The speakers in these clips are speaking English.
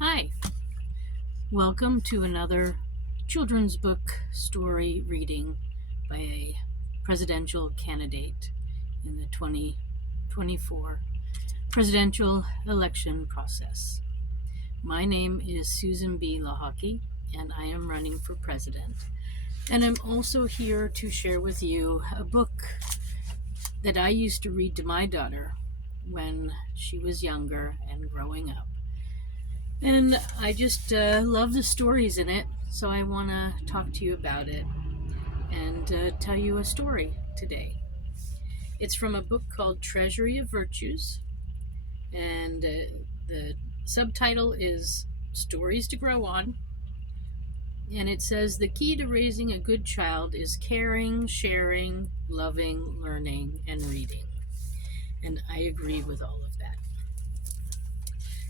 Hi, welcome to another children's book story reading by a presidential candidate in the 2024 presidential election process. My name is Susan B. Lochocki, and I am running for president. And I'm also here to share with you a book that I used to read to my daughter when she was younger and growing up. And I just love the stories in it, so I want to talk to you about it and tell you a story today. It's from a book called Treasury of Virtues, and the subtitle is Stories to Grow On. And it says the key to raising a good child is caring, sharing, loving, learning, and reading. And I agree with all of that.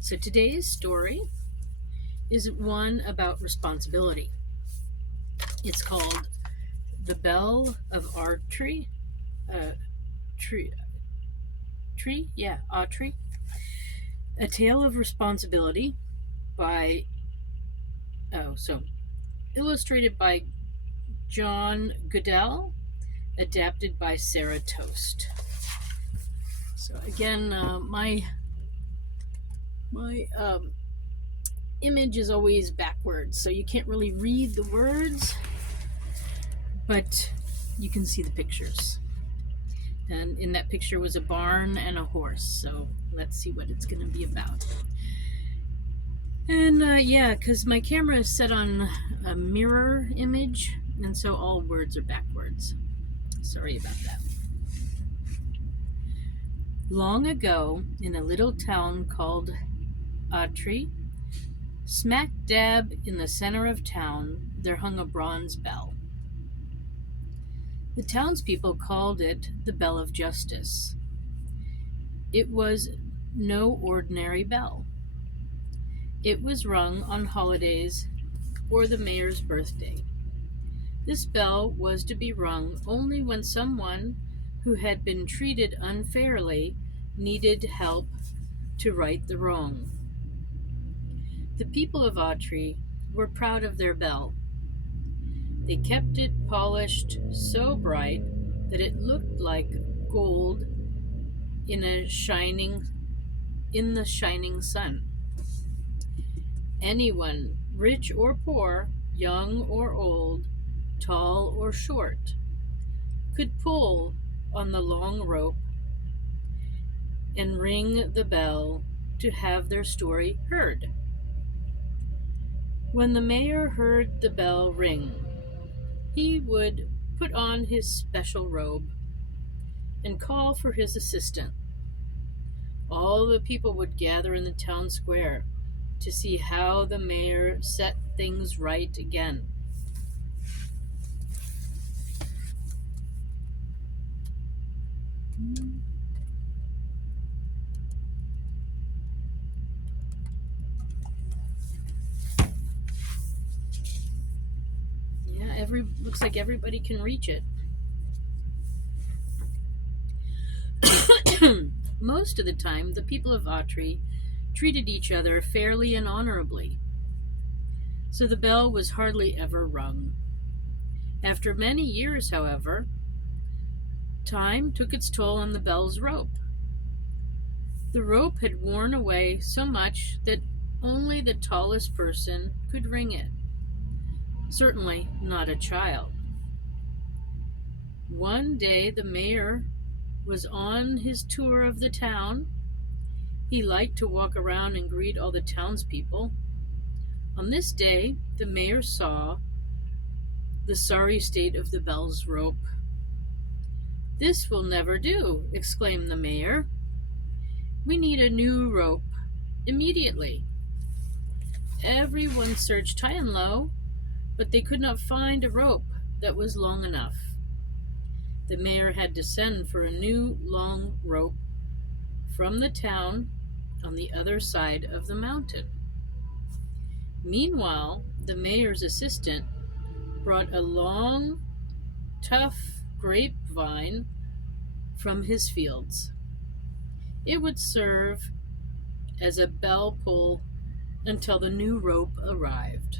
So today's story is one about responsibility. It's called The Bell of Atri. Atri. A Tale of Responsibility by, illustrated by Jon Goodell, adapted by Sarah Toast. So again, my image is always backwards, so you can't really read the words, but you can see the pictures. And in that picture was a barn and a horse, so let's see what it's going to be about. And because my camera is set on a mirror image, and so all words are backwards. Sorry about that. Long ago, in a little town called Atri, smack dab in the center of town, there hung a bronze bell. The townspeople called it the Bell of Justice. It was no ordinary bell. It was rung on holidays or the mayor's birthday. This bell was to be rung only when someone who had been treated unfairly needed help to right the wrong. The people of Atri were proud of their bell. They kept it polished so bright that it looked like gold in the shining sun. Anyone, rich or poor, young or old, tall or short, could pull on the long rope and ring the bell to have their story heard. When the mayor heard the bell ring, he would put on his special robe and call for his assistant. All the people would gather in the town square to see how the mayor set things right again. Yeah, looks like everybody can reach it. Most of the time, the people of Atri treated each other fairly and honorably, so the bell was hardly ever rung. After many years, however, time took its toll on the bell's rope. The rope had worn away so much that only the tallest person could ring it. Certainly not a child. One day the mayor was on his tour of the town. He liked to walk around and greet all the townspeople. On this day, the mayor saw the sorry state of the bell's rope. "This will never do," exclaimed the mayor. "We need a new rope immediately." Everyone searched high and low, but they could not find a rope that was long enough. The mayor had to send for a new long rope from the town on the other side of the mountain. Meanwhile, the mayor's assistant brought a long, tough grapevine from his fields. It would serve as a bell pull until the new rope arrived.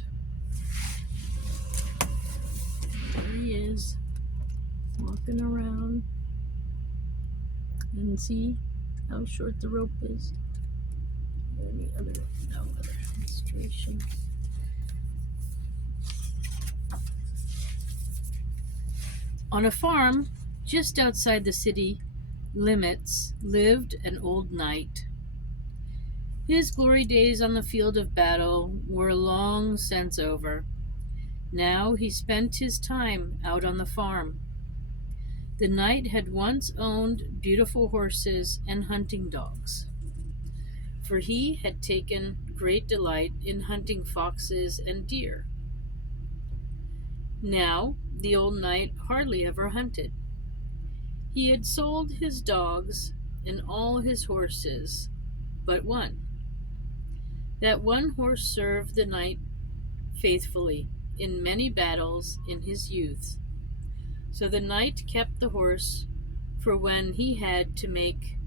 There he is, walking around. And see how short the rope is. Any other, no other illustration. On a farm just outside the city limits lived an old knight. His glory days on the field of battle were long since over. Now he spent his time out on the farm. The knight had once owned beautiful horses and hunting dogs, for he had taken great delight in hunting foxes and deer. Now the old knight hardly ever hunted. He had sold his dogs and all his horses but one. That one horse served the knight faithfully in many battles in his youth. So the knight kept the horse for when he had to make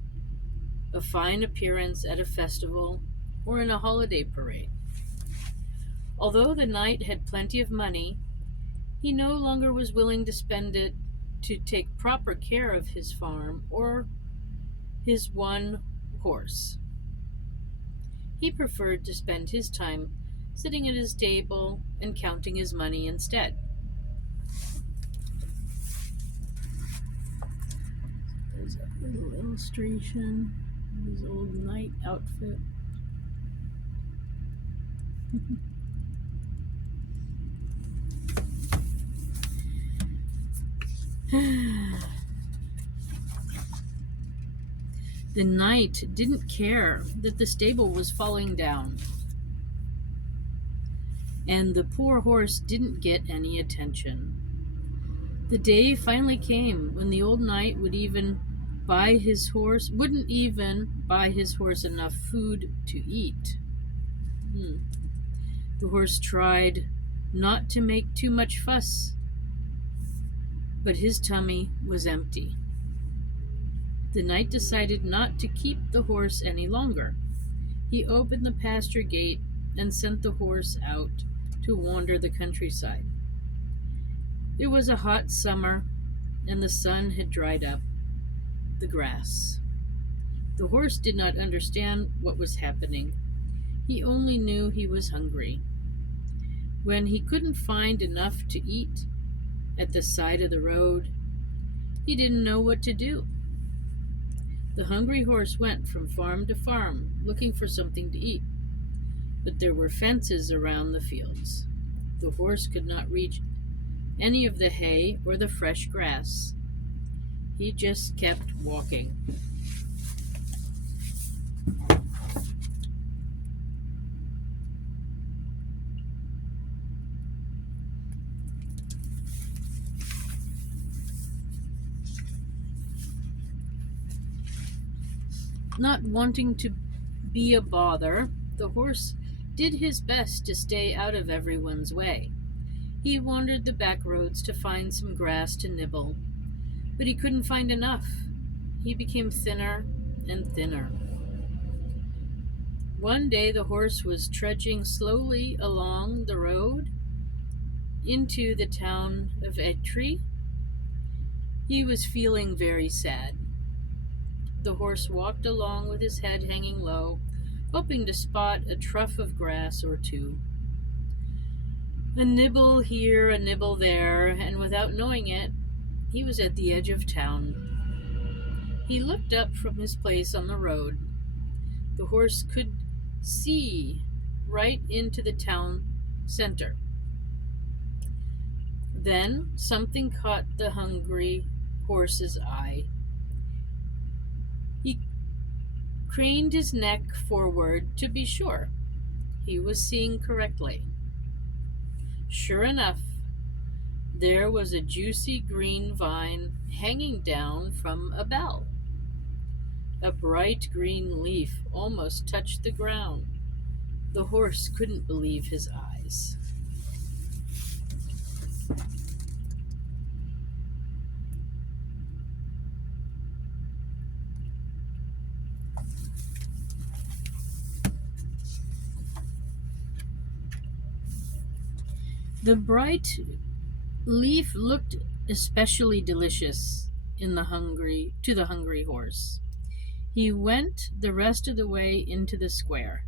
a fine appearance at a festival or in a holiday parade. Although the knight had plenty of money, he no longer was willing to spend it to take proper care of his farm or his one horse. He preferred to spend his time sitting at his stable and counting his money instead. There's a little illustration of his old knight outfit. The knight didn't care that the stable was falling down, and the poor horse didn't get any attention. The day finally came when the old knight wouldn't even buy his horse enough food to eat. The horse tried not to make too much fuss, but his tummy was empty. The knight decided not to keep the horse any longer. He opened the pasture gate and sent the horse out to wander the countryside. It was a hot summer, and the sun had dried up the grass. The horse did not understand what was happening. He only knew he was hungry. When he couldn't find enough to eat at the side of the road, he didn't know what to do. The hungry horse went from farm to farm looking for something to eat, but there were fences around the fields. The horse could not reach any of the hay or the fresh grass. He just kept walking. Not wanting to be a bother, the horse did his best to stay out of everyone's way. He wandered the back roads to find some grass to nibble, but he couldn't find enough. He became thinner and thinner. One day the horse was trudging slowly along the road into the town of Atri. He was feeling very sad. The horse walked along with his head hanging low, hoping to spot a trough of grass or two. A nibble here, a nibble there, and without knowing it, he was at the edge of town. He looked up from his place on the road. The horse could see right into the town center. Then something caught the hungry horse's eye. He craned his neck forward to be sure he was seeing correctly. Sure enough, there was a juicy green vine hanging down from a bell. A bright green leaf almost touched the ground. The horse couldn't believe his eyes. The bright leaf looked especially delicious to the hungry horse. He went the rest of the way into the square.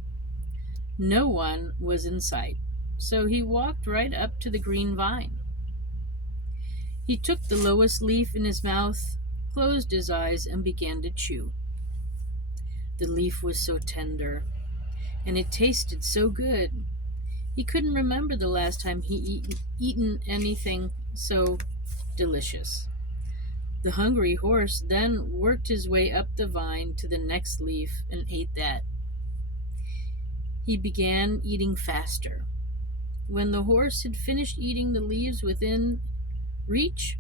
No one was in sight, so he walked right up to the green vine. He took the lowest leaf in his mouth, closed his eyes, and began to chew. The leaf was so tender, and it tasted so good. He couldn't remember the last time he eaten anything so delicious. The hungry horse then worked his way up the vine to the next leaf and ate that. He began eating faster. When the horse had finished eating the leaves within reach,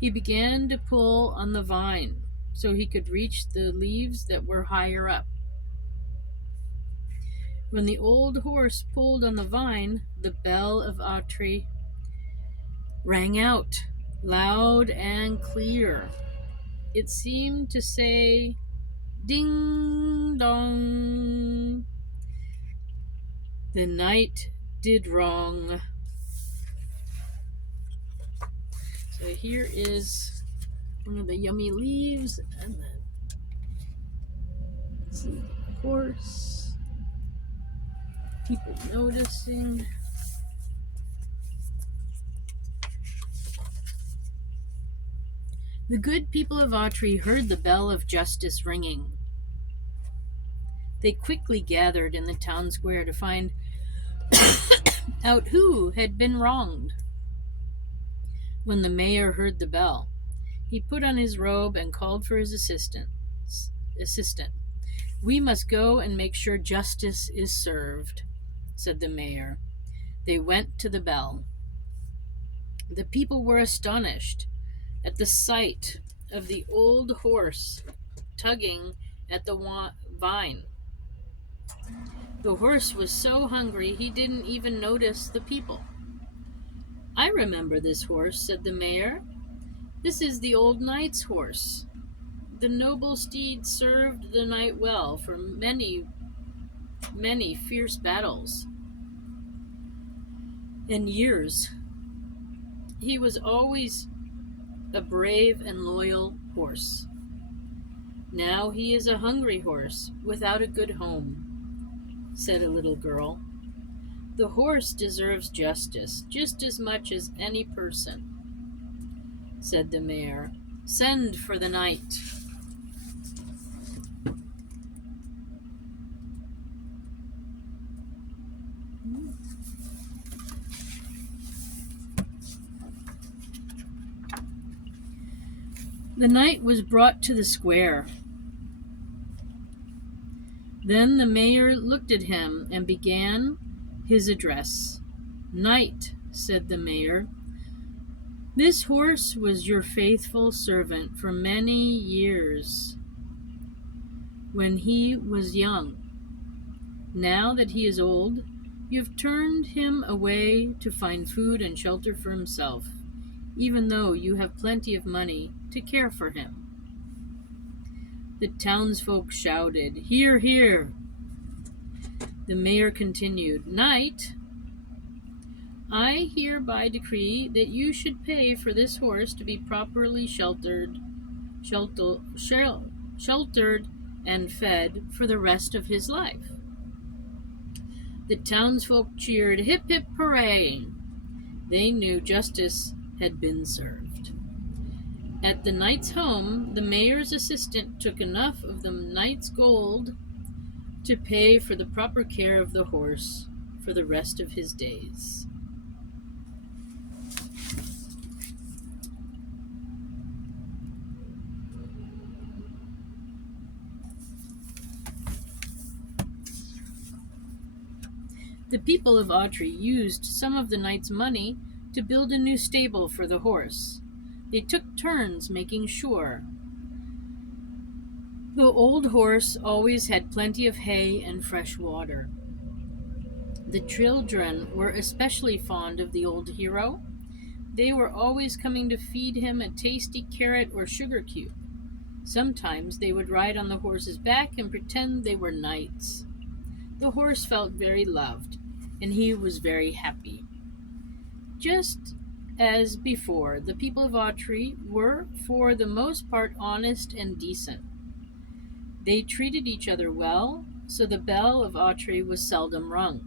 he began to pull on the vine so he could reach the leaves that were higher up. When the old horse pulled on the vine, the bell of Atri rang out, loud and clear. It seemed to say, "Ding dong." The knight did wrong. So here is one of the yummy leaves, and then let's see, the horse. People noticing. The good people of Atri heard the bell of justice ringing. They quickly gathered in the town square to find out who had been wronged. When the mayor heard the bell, he put on his robe and called for his assistant. "We must go and make sure justice is served," said the mayor. They went to the bell. The people were astonished at the sight of the old horse tugging at the vine. The horse was so hungry he didn't even notice the people. "I remember this horse," said the mayor. "This is the old knight's horse. The noble steed served the knight well for many, many fierce battles and years. He was always a brave and loyal horse. Now he is a hungry horse without a good home," said a little girl. "The horse deserves justice just as much as any person," said the mayor. "Send for the knight." The knight was brought to the square. Then the mayor looked at him and began his address. "Knight," said the mayor, "this horse was your faithful servant for many years when he was young. Now that he is old, you have turned him away to find food and shelter for himself, even though you have plenty of money to care for him." The townsfolk shouted, "Hear, hear." The mayor continued, "Knight, I hereby decree that you should pay for this horse to be properly sheltered and fed for the rest of his life." The townsfolk cheered, "Hip, hip, hooray." They knew justice had been served. At the knight's home, the mayor's assistant took enough of the knight's gold to pay for the proper care of the horse for the rest of his days. The people of Atri used some of the knight's money to build a new stable for the horse. They took turns making sure the old horse always had plenty of hay and fresh water. The children were especially fond of the old hero. They were always coming to feed him a tasty carrot or sugar cube. Sometimes they would ride on the horse's back and pretend they were knights. The horse felt very loved, and he was very happy. Just as before, the people of Atri were, for the most part, honest and decent. They treated each other well, so the bell of Atri was seldom rung.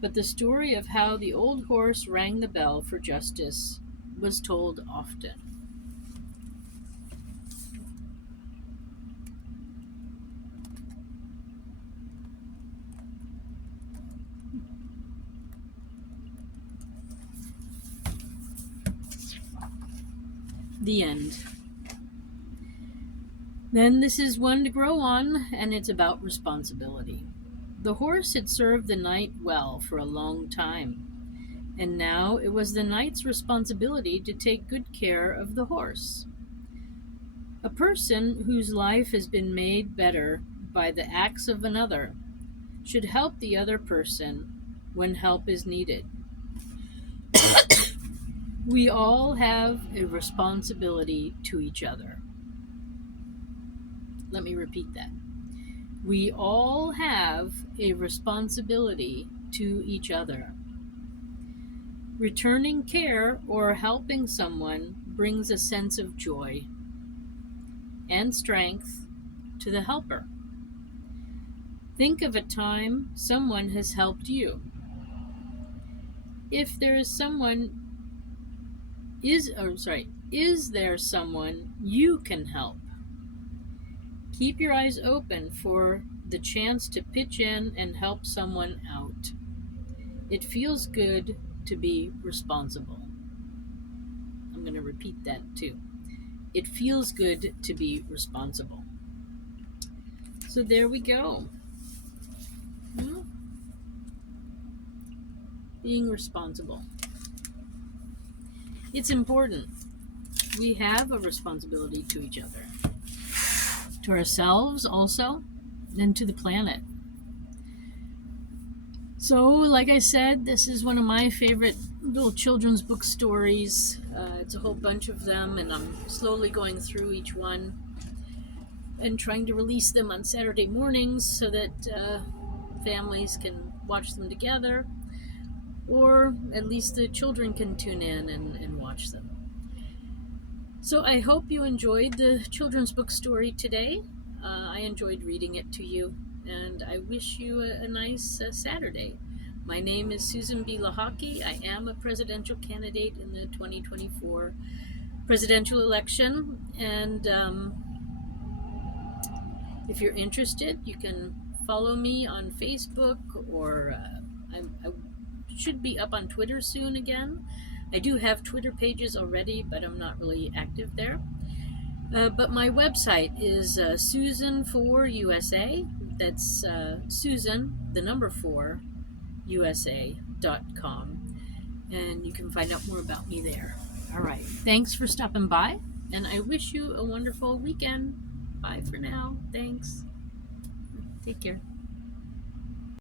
But the story of how the old horse rang the bell for justice was told often. The end. Then this is one to grow on, and it's about responsibility. The horse had served the knight well for a long time, and now it was the knight's responsibility to take good care of the horse. A person whose life has been made better by the acts of another should help the other person when help is needed. We all have a responsibility to each other. Let me repeat that. We all have a responsibility to each other. Returning care or helping someone brings a sense of joy and strength to the helper. Think of a time someone has helped you. Is there someone you can help? Keep your eyes open for the chance to pitch in and help someone out. It feels good to be responsible. I'm going to repeat that too. It feels good to be responsible. So there we go. Being responsible. It's important. We have a responsibility to each other, to ourselves also, and to the planet. So, like I said, this is one of my favorite little children's book stories. It's a whole bunch of them, and I'm slowly going through each one and trying to release them on Saturday mornings so that families can watch them together, or at least the children can tune in and watch them. So I hope you enjoyed the children's book story today. I enjoyed reading it to you, and I wish you a nice Saturday. My name is Susan B. Lochocki. I am a presidential candidate in the 2024 presidential election, and if you're interested, you can follow me on Facebook, or I should be up on Twitter soon again. I do have Twitter pages already, but I'm not really active there. But my website is Susan4USA. That's Susan, the number 4, USA.com. And you can find out more about me there. All right. Thanks for stopping by, and I wish you a wonderful weekend. Bye for now. Thanks. Take care.